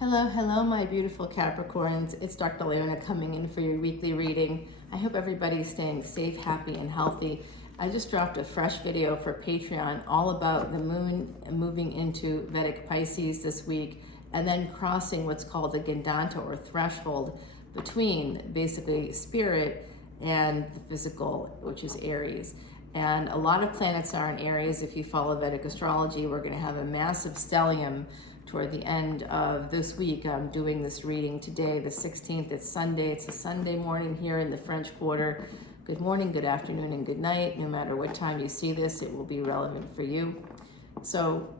Hello, my beautiful Capricorns. It's Dr. Leona coming in for your weekly reading. I hope everybody's staying safe, happy, and healthy. I just dropped a fresh video for Patreon all about the moon moving into Vedic Pisces this week and then crossing what's called the Gandanta or threshold between basically spirit and the physical, which is Aries. And a lot of planets are in Aries. If you follow Vedic Astrology, we're going to have a massive stellium toward the end of this week. I'm doing this reading today, the 16th. It's Sunday. It's a Sunday morning here in the French Quarter. Good morning, good afternoon, and good night. No matter what time you see this, it will be relevant for you. So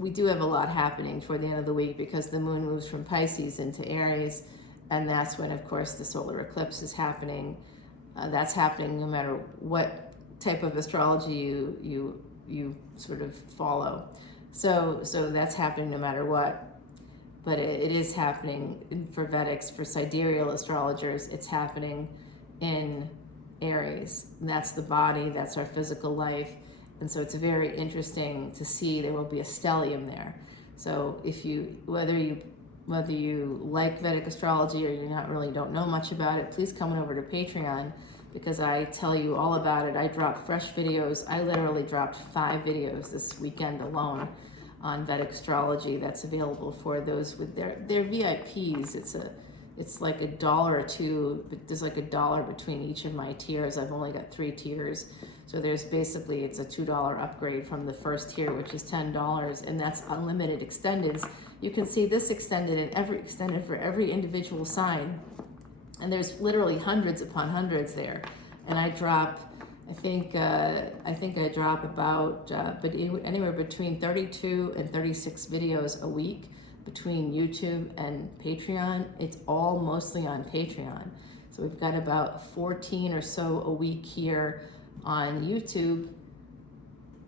we do have a lot happening toward the end of the week because the moon moves from Pisces into Aries, and that's when, of course, the solar eclipse is happening. That's happening no matter what type of astrology you sort of follow. So that's happening no matter what, but it is happening for Vedics, for sidereal astrologers. It's happening in Aries, and that's the body, that's our physical life, and so it's very interesting to see there will be a stellium there. So if whether you like Vedic astrology or don't know much about it, please come on over to Patreon, because I tell you all about it. I drop fresh videos. I literally dropped 5 videos this weekend alone on Vedic astrology. That's available for those with their VIPs. It's like $1 or $2, but there's like $1 between each of my tiers. I've only got 3 tiers. So there's basically, it's a $2 upgrade from the first tier, which is $10, and that's unlimited extendeds. You can see this extended and extended for every individual sign. And there's literally hundreds upon hundreds there. And I drop, I think I drop about, anywhere between 32 and 36 videos a week between YouTube and Patreon. It's all mostly on Patreon. So we've got about 14 or so a week here on YouTube,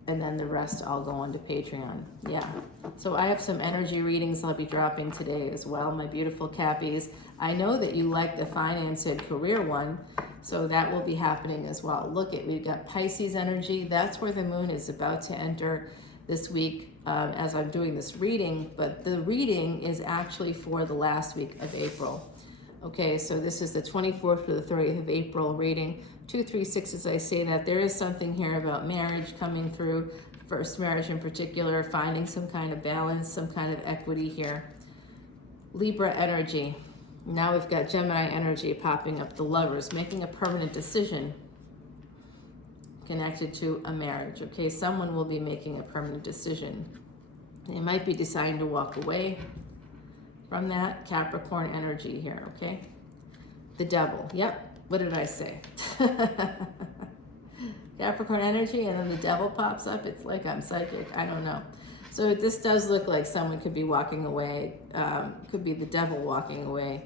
and then the rest I'll go on to Patreon. Yeah. So I have some energy readings I'll be dropping today as well, my beautiful Cappies. I know that you like the finance and career one, so that will be happening as well. We've got Pisces energy. That's where the moon is about to enter this week as I'm doing this reading, but the reading is actually for the last week of April. Okay, so this is the 24th to the 30th of April reading. 236, as I say that, there is something here about marriage coming through, first marriage in particular, finding some kind of balance, some kind of equity here. Libra energy. Now we've got Gemini energy popping up, the Lovers, making a permanent decision connected to a marriage. Okay, someone will be making a permanent decision. They might be deciding to walk away from that. Capricorn energy here, okay? The Devil, yep. What did I say? Capricorn energy, and then the Devil pops up. It's like I'm psychic. I don't know. So this does look like someone could be walking away. Could be the Devil walking away.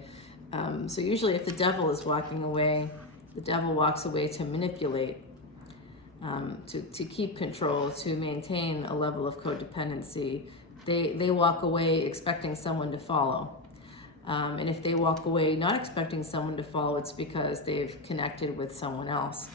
So usually if the Devil is walking away, the Devil walks away to manipulate, to keep control, to maintain a level of codependency. They walk away expecting someone to follow. And if they walk away not expecting someone to follow, it's because they've connected with someone else.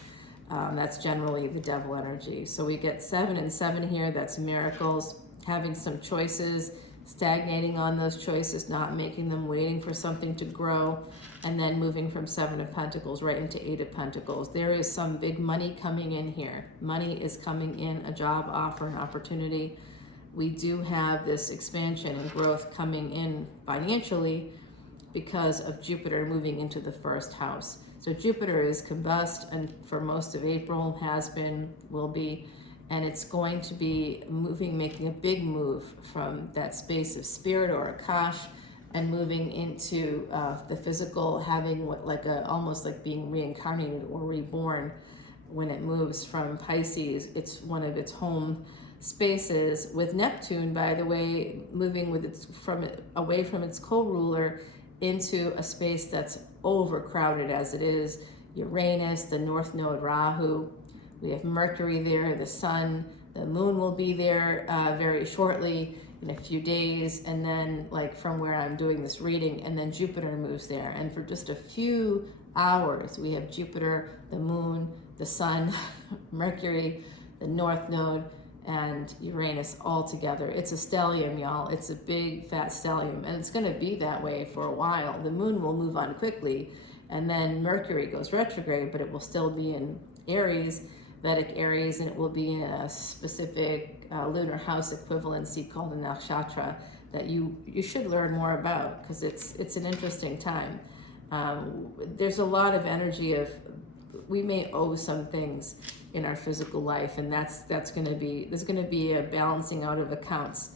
That's generally the Devil energy. So we get 7 and 7 here. That's miracles, having some choices, stagnating on those choices, not making them, waiting for something to grow, and then moving from 7 of Pentacles right into 8 of Pentacles. There is some big money coming in here. Money is coming in, a job offer, an opportunity. We do have this expansion and growth coming in financially because of Jupiter moving into the first house. So Jupiter is combust, and for most of April has been, will be, and it's going to be moving, making a big move from that space of spirit or Akash and moving into the physical, having almost like being reincarnated or reborn when it moves from Pisces. It's one of its home spaces, with Neptune, by the way, moving away from its co-ruler into a space that's overcrowded as it is. Uranus, the North Node Rahu. We have Mercury there, the Sun. The Moon will be there very shortly, in a few days, and then from where I'm doing this reading, and then Jupiter moves there. And for just a few hours, we have Jupiter, the Moon, the Sun, Mercury, the North Node, and Uranus all together. It's a stellium, y'all. It's a big fat stellium, and it's going to be that way for a while. The moon will move on quickly, and then Mercury goes retrograde, but it will still be in Aries, Vedic Aries, and it will be in a specific lunar house equivalency called a nakshatra that you should learn more about, because it's an interesting time. There's a lot of energy of, we may owe some things in our physical life, and there's going to be a balancing out of accounts.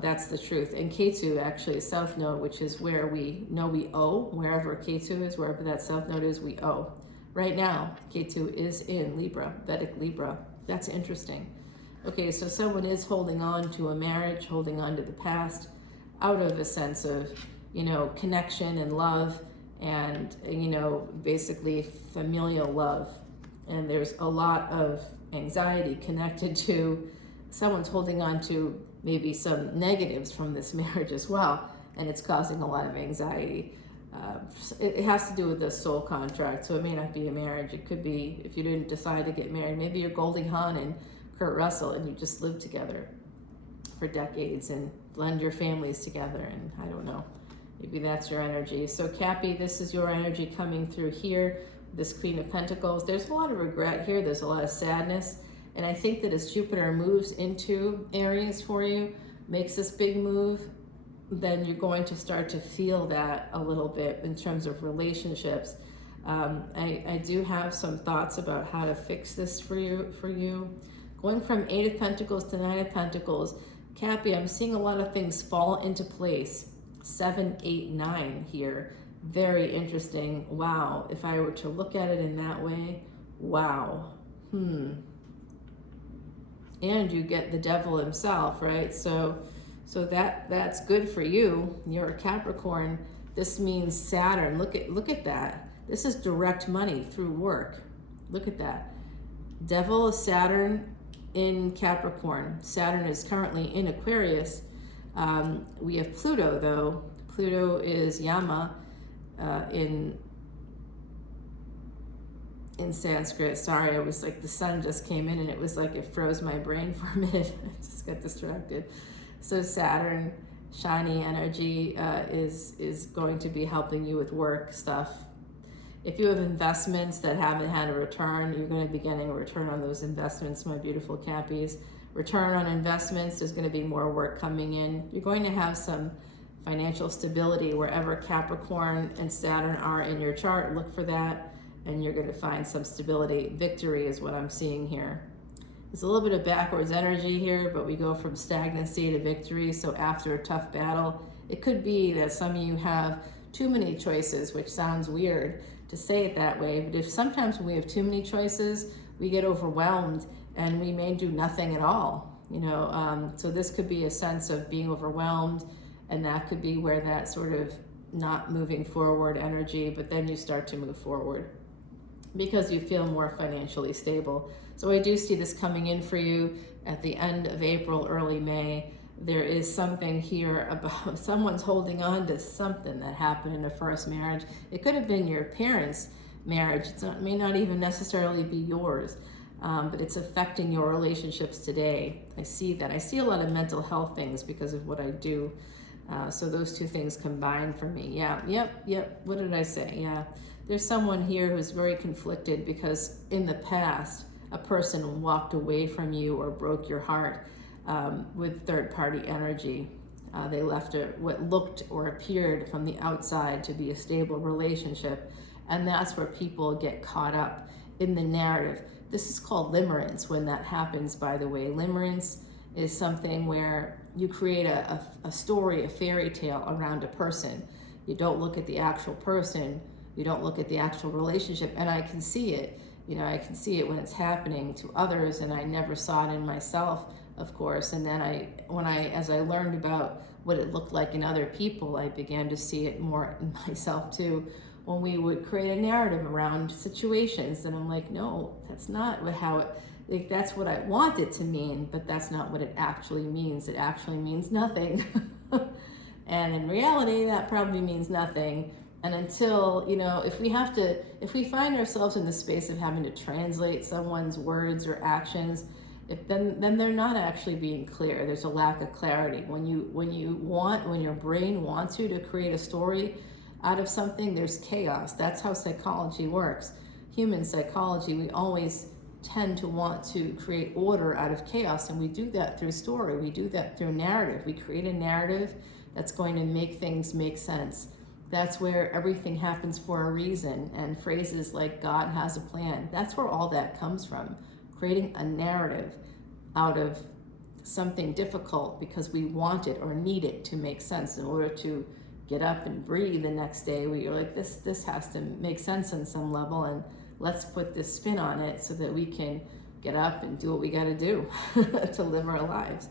That's the truth. And Ketu, actually, South Node, which is where we know we owe, wherever Ketu is, wherever that South Node is, we owe. Right now, Ketu is in Libra, Vedic Libra. That's interesting. Okay, so someone is holding on to a marriage, holding on to the past, out of a sense of, connection and love, and, basically familial love. And there's a lot of anxiety connected to someone's holding on to maybe some negatives from this marriage as well, and it's causing a lot of anxiety. It has to do with the soul contract, so it may not be a marriage. It could be, if you didn't decide to get married, maybe you're Goldie Hawn and Kurt Russell, and you just live together for decades and blend your families together, and I don't know, maybe that's your energy. So Cappy, this is your energy coming through here, this Queen of Pentacles. There's a lot of regret here, there's a lot of sadness, and I think that as Jupiter moves into Aries for you, makes this big move, then you're going to start to feel that a little bit in terms of relationships. I do have some thoughts about how to fix this for you. Going from 8 of Pentacles to 9 of Pentacles, Cappy, I'm seeing a lot of things fall into place. 7, 8, 9 here. Very interesting. Wow. If I were to look at it in that way, wow. And you get the devil himself, right? So that's good for you. You're a Capricorn. This means Saturn. Look at that. This is direct money through work. Look at that. Devil is Saturn in Capricorn. Saturn is currently in Aquarius. We have Pluto, though. Pluto is Yama in Sanskrit. Sorry, I was like, the sun just came in and it was like it froze my brain for a minute. I just got distracted. So Saturn, shiny energy, is going to be helping you with work stuff. If you have investments that haven't had a return, you're going to be getting a return on those investments, my beautiful Cappies. Return on investments, there's going to be more work coming in. You're going to have some financial stability wherever Capricorn and Saturn are in your chart. Look for that, and you're going to find some stability. Victory is what I'm seeing here. There's a little bit of backwards energy here, but we go from stagnancy to victory. So after a tough battle, it could be that some of you have too many choices, which sounds weird to say it that way, but if sometimes when we have too many choices, we get overwhelmed and we may do nothing at all, so this could be a sense of being overwhelmed, and that could be where that sort of not moving forward energy, but then you start to move forward because you feel more financially stable. So I do see this coming in for you at the end of April, early May. There is something here about someone's holding on to something that happened in a first marriage. It could have been your parents' marriage. It may not even necessarily be yours, but it's affecting your relationships today. I see that. I see a lot of mental health things because of what I do. So those two things combined for me. Yeah, yep. What did I say? Yeah. There's someone here who's very conflicted because in the past, a person walked away from you or broke your heart. With third-party energy. They left what looked or appeared from the outside to be a stable relationship, and that's where people get caught up in the narrative. This is called limerence when that happens, by the way. Limerence is something where you create a story, a fairy tale around a person. You don't look at the actual person, you don't look at the actual relationship, and I can see it. I can see it when it's happening to others, and I never saw it in myself, of course. And then as I learned about what it looked like in other people, I began to see it more in myself too. When we would create a narrative around situations, and I'm like, no, that's not how it, that's what I want it to mean, but that's not what it actually means. It actually means nothing. And in reality, that probably means nothing. And until, if we find ourselves in the space of having to translate someone's words or actions, then they're not actually being clear. There's a lack of clarity. When your brain wants you to create a story out of something, there's chaos. That's how psychology works. Human psychology, we always tend to want to create order out of chaos, and we do that through story. We do that through narrative. We create a narrative that's going to make things make sense. That's where everything happens for a reason, and phrases like God has a plan. That's where all that comes from. Creating a narrative out of something difficult because we want it or need it to make sense in order to get up and breathe the next day. We're like, this has to make sense on some level, and let's put this spin on it so that we can get up and do what we got to do to live our lives.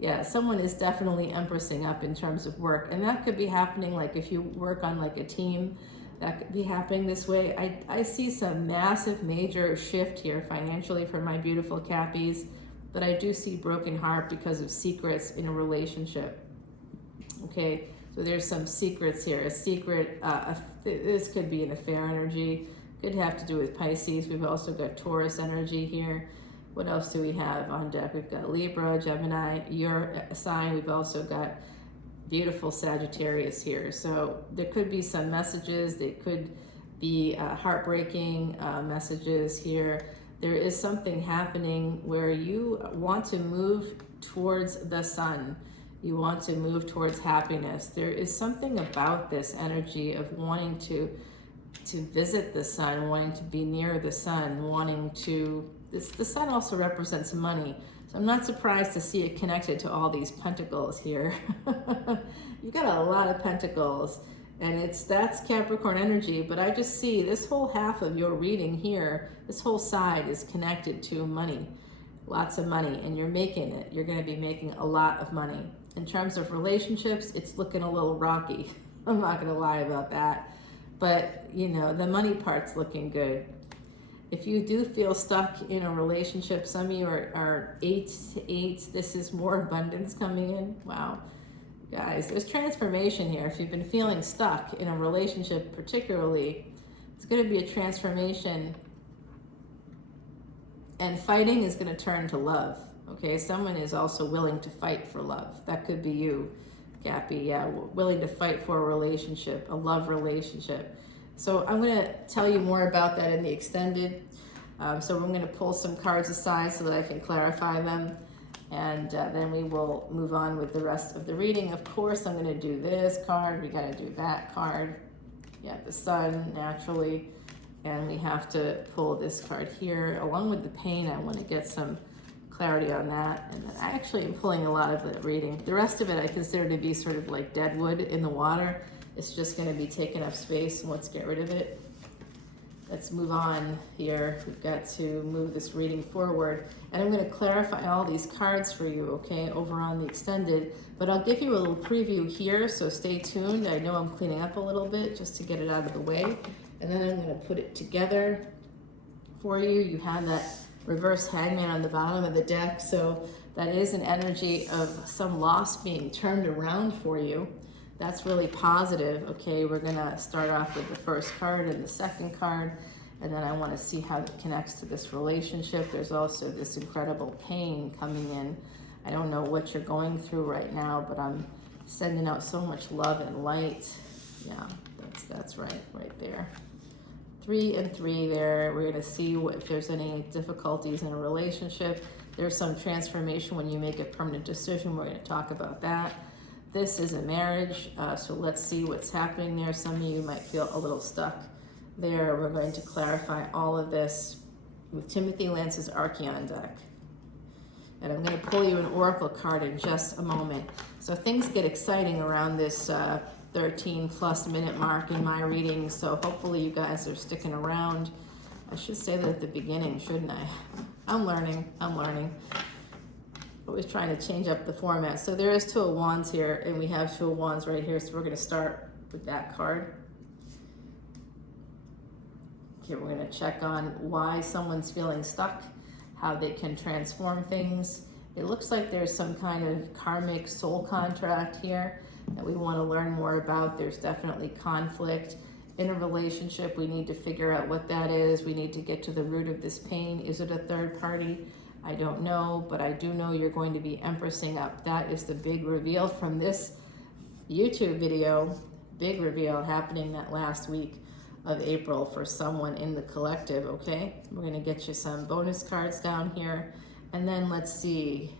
Yeah, someone is definitely empressing up in terms of work, and that could be happening like if you work on like a team, that could be happening this way. I see some massive major shift here financially for my beautiful Cappies, but I do see broken heart because of secrets in a relationship. Okay, so there's some secrets here. A secret, this could be an affair energy, could have to do with Pisces. We've also got Taurus energy here. What else do we have on deck? We've got Libra, Gemini, your sign. We've also got beautiful Sagittarius here. So there could be some messages. They could be heartbreaking messages here. There is something happening where you want to move towards the sun. You want to move towards happiness. There is something about this energy of wanting to visit the sun, wanting to be near the sun, wanting to... the sun also represents money. So I'm not surprised to see it connected to all these pentacles here. You've got a lot of pentacles, and that's Capricorn energy, but I just see this whole half of your reading here, this whole side is connected to money. Lots of money, and you're making it. You're going to be making a lot of money. In terms of relationships, it's looking a little rocky. I'm not going to lie about that. But, you know, the money part's looking good. If you do feel stuck in a relationship, some of you are 8 to 8. This is more abundance coming in. Wow. Guys, there's transformation here. If you've been feeling stuck in a relationship particularly, it's going to be a transformation. And fighting is going to turn to love. Okay, someone is also willing to fight for love. That could be you, Cappy. Yeah, willing to fight for a relationship, a love relationship. So I'm going to tell you more about that in the extended. So I'm going to pull some cards aside so that I can clarify them. And then we will move on with the rest of the reading. Of course, I'm going to do this card. We got to do that card. Yeah, the sun, naturally. And we have to pull this card here. Along with the pain, I want to get some clarity on that. And then I actually am pulling a lot of the reading. The rest of it I consider to be sort of like dead wood in the water. It's just going to be taking up space, and let's get rid of it. Let's move on here. We've got to move this reading forward. And I'm going to clarify all these cards for you, okay, over on the extended. But I'll give you a little preview here, so stay tuned. I know I'm cleaning up a little bit just to get it out of the way. And then I'm going to put it together for you. You have that reverse hangman on the bottom of the deck, so that is an energy of some loss being turned around for you. That's really positive. Okay, we're gonna start off with the first card and the second card, and then I want to see how it connects to this relationship. There's also this incredible pain coming in. I don't know what you're going through right now, but I'm sending out so much love and light. Yeah, that's right there. 3 and 3 there. We're gonna see if there's any difficulties in a relationship. There's some transformation when you make a permanent decision. We're gonna talk about that. This is a marriage, so let's see what's happening there. Some of you might feel a little stuck there. We're going to clarify all of this with Timothy Lance's Archeon deck. And I'm going to pull you an oracle card in just a moment. So things get exciting around this 13 plus minute mark in my reading, so hopefully you guys are sticking around. I should say that at the beginning, shouldn't I? I'm learning. Always trying to change up the format. So there is 2 of Wands here, and we have 2 of Wands right here, so we're going to start with that card. Okay, we're going to check on why someone's feeling stuck, how they can transform things. It looks like there's some kind of karmic soul contract here that we want to learn more about. There's definitely conflict in a relationship. We need to figure out what that is. We need to get to the root of this pain. Is it a third party? I don't know, but I do know you're going to be empressing up. That is the big reveal from this YouTube video. Big reveal happening that last week of April for someone in the collective, okay? We're gonna get you some bonus cards down here. And then let's see.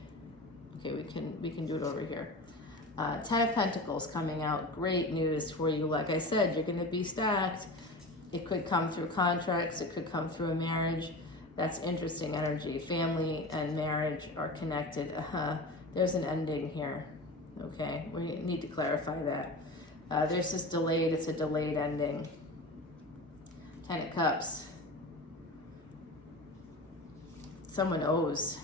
Okay, we can do it over here. 10 of Pentacles coming out. Great news for you. Like I said, you're gonna be stacked. It could come through contracts. It could come through a marriage. That's interesting energy. Family and marriage are connected. There's an ending here. Okay, we need to clarify that. There's this delayed, it's a delayed ending. 10 of Cups. Someone owes.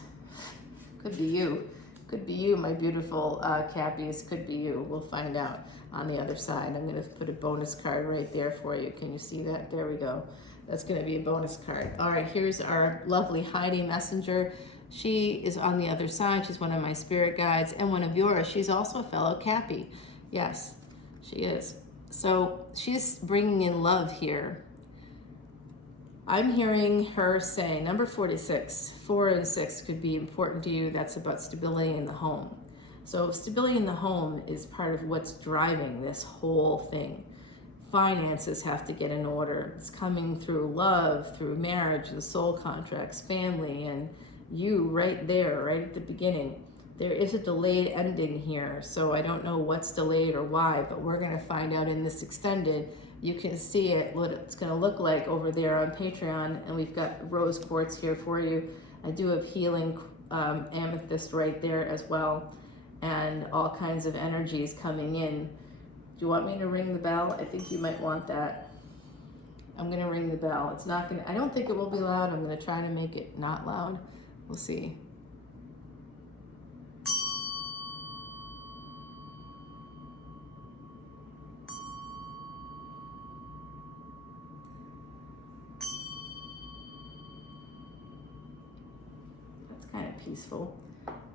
Could be you. Could be you, my beautiful Cappies. Could be you. We'll find out on the other side. I'm going to put a bonus card right there for you. Can you see that? There we go. That's going to be a bonus card. All right, here's our lovely Heidi Messenger. She is on the other side. She's one of my spirit guides and one of yours. She's also a fellow Cappy. Yes, she is. So she's bringing in love here. I'm hearing her say, number 46, 4 and 6 could be important to you. That's about stability in the home. So stability in the home is part of what's driving this whole thing. Finances have to get in order. It's coming through love, through marriage, the soul contracts, family, and you right there, right at the beginning. There is a delayed ending here, so I don't know what's delayed or why, but we're going to find out in this extended. You can see it, what it's going to look like over there on Patreon, and we've got rose quartz here for you. I do have healing amethyst right there as well, and all kinds of energies coming in. Do you want me to ring the bell? I think you might want that. I'm going to ring the bell. It's not going to, I don't think it will be loud. I'm going to try to make it not loud. We'll see. That's kind of peaceful.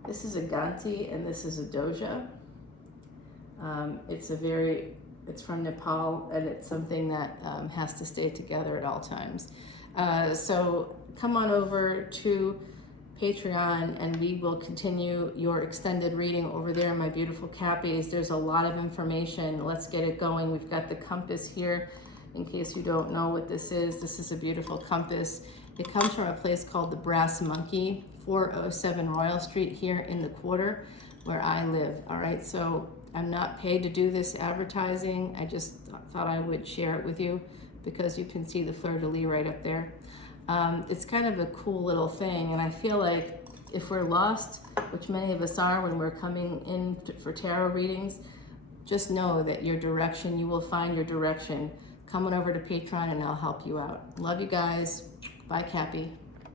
This is a Ganti and this is a Doja. It's from Nepal, and it's something that has to stay together at all times. So come on over to Patreon and we will continue your extended reading over there, my beautiful Cappies. There's a lot of information. Let's get it going. We've got the compass here. In case you don't know what this is a beautiful compass. It comes from a place called the Brass Monkey, 407 Royal Street here in the Quarter where I live. All right, so I'm not paid to do this advertising. I just thought I would share it with you because you can see the fleur-de-lis right up there. It's kind of a cool little thing, and I feel like if we're lost, which many of us are when we're coming in for tarot readings, just know that your direction, you will find your direction. Come on over to Patreon and I'll help you out. Love you guys. Bye, Cappy.